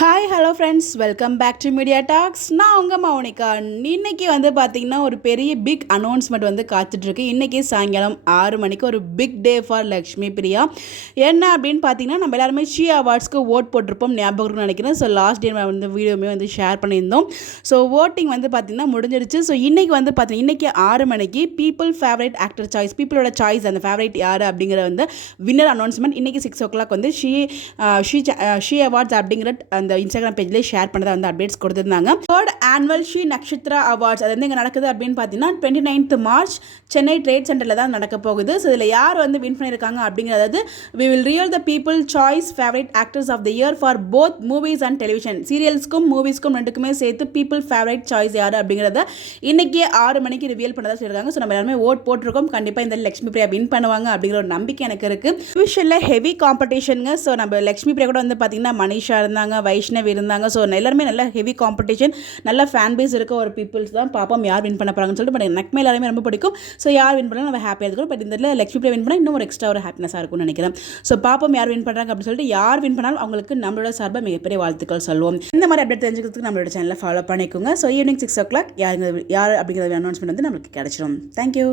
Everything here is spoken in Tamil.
Hi hello friends, welcome back to media talks. நான் உங்கள் மௌனிகா. இன்றைக்கி பார்த்திங்கன்னா ஒரு பெரிய பிக் அனௌன்ஸ்மெண்ட் காத்துட்ருக்கு. இன்றைக்கி சாயங்காலம் 6 மணிக்கு ஒரு big day for Lakshmi Priya. என்ன அப்படின்னு பார்த்தீங்கன்னா, நம்ம எல்லாருமே ஷீ அவார்ட்ஸ்க்கு ஓட் போட்டிருப்போம், ஞாபகம் நினைக்கிறேன். ஸோ லாஸ்ட் டே வீடியோமே ஷேர் பண்ணியிருந்தோம். ஸோ ஓட்டிங் பார்த்திங்கன்னா முடிஞ்சிருச்சு. ஸோ இன்றைக்கி பார்த்தீங்கன்னா இன்றைக்கி 6 மணிக்கு பீப்புள் ஃபேவரட் ஆக்டர் சாய்ஸ், பீப்புளோட சாய்ஸ், அந்த ஃபேவரட் யார் அப்படிங்கிற வின்னர் அனௌன்ஸ்மெண்ட் இன்றைக்கி 6 o'clock ஷீ அவார்ட்ஸ் அப்படிங்கிற அந்த இன்ஸ்டாகிராம் பேஜ்லேயே ஷேர் பண்ணதை அப்டேட்ஸ் கொடுத்துருந்தாங்க. Third annual Sri Nakshatra awards அது இங்கே நடக்குது அப்படின்னு பார்த்தீங்கன்னா 29th March சென்னை ட்ரேட் சென்டரில் தான் நடக்க போகுது. ஸோ இதில் யார் வின் பண்ணியிருக்காங்க அப்படிங்கிறது we will real the people choice favourite actors of the year for both movies and television. சீரியல்ஸ்க்கும் மூவிஸ்க்கும் ரெண்டுக்குமே சேர்த்து பீப்புள் ஃபேவரட் சாய்ஸ் யார் அப்படிங்கிறத இன்றைக்கி 6 மணிக்கு ரிவீல் பண்ணதாக சொல்லியிருக்காங்க. ஸோ நம்ம எல்லாருமே ஓட் போட்டிருக்கோம். கண்டிப்பாக இந்த லக்ஷ்மி பிரியா வின் பண்ணுவாங்க அப்படிங்கிற ஒரு நம்பிக்கை எனக்கு இருக்குது. விஷனில் ஹெவி காம்படிஷனுங்க. ஸோ நம்ம லக்ஷ்மி பிரியா கூட பார்த்தீங்கன்னா மனிஷா இருந்தாங்க, வைஷ்ணவி இருந்தாங்க. ஸோ எல்லாருமே நல்ல ஹெவி காம்படிஷன், நல்ல ஃபேன் பேஸ் இருக்க ஒரு பீப்புள்ஸ் தான். பார்ப்போம் யார் வின் பண்ண போகிறாங்கன்னு சொல்லிட்டு. பட் எனக்கு எல்லாருமே ரொம்ப பிடிக்கும். ஸோ யார் வின் பண்ணாலும் நம்ம ஹாப்பியாக இருக்கும். பட் இந்த லக்ஷ்மி பிரியா வின் பண்ணால் இன்னும் ஒரு எக்ஸ்ட்ரா ஒரு ஹாப்பினஸாக இருக்கும்னு நினைக்கிறேன். ஸோ பார்ப்போம் யார் வின் பண்ணுறாங்க அப்படின்னு சொல்லிட்டு. யார் வின் பண்ணாலும் அவங்களுக்கு நம்மளோட சார்பாக மிகப்பெரிய வாழ்த்துக்கள் சொல்லுவோம். இந்த மாதிரி அப்டேட் தெரிஞ்சுக்கிறதுக்கு நம்மளோட சேனலை ஃபாலோ பண்ணிக்கோங்க. ஸோ ஈவினிங் 6 o'clock யார் அப்படிங்கிற அனௌன்ஸ்மெண்ட் நம்மளுக்கு கிடைச்சிடும். தேங்க்யூ.